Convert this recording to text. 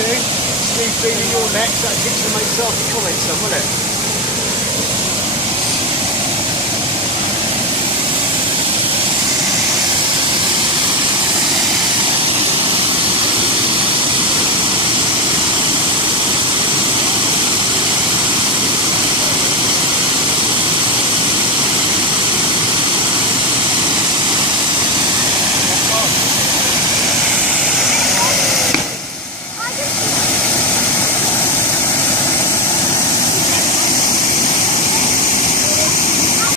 too. You feeling your neck, that kitchen makes self a comment some, wouldn't it?